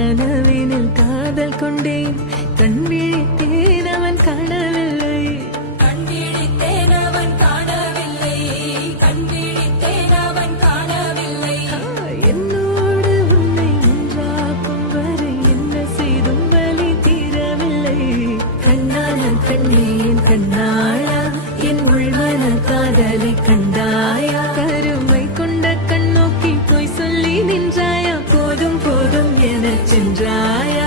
கனவினில் காதல் கொண்டேன் கண் விழித்தேன் அவன் காணவில்லை கண் விழித்தேன் அவன் காணவில்லை கண் விழித்தேன் அவன் காணவில்லை என்னோடு உன்னை ஒன்றாக்கும் வரை என்ன செய்தும் வலி தீரவில்லை கண்ணான கண்ணே என் கண்ணாளா என் உள்மன காதலை கண்டாயா கருமை கொண்ட கண்ணோக்கி போய் சொல்லி நின்றாயா போதும் போதும் எனச் சென்றாயா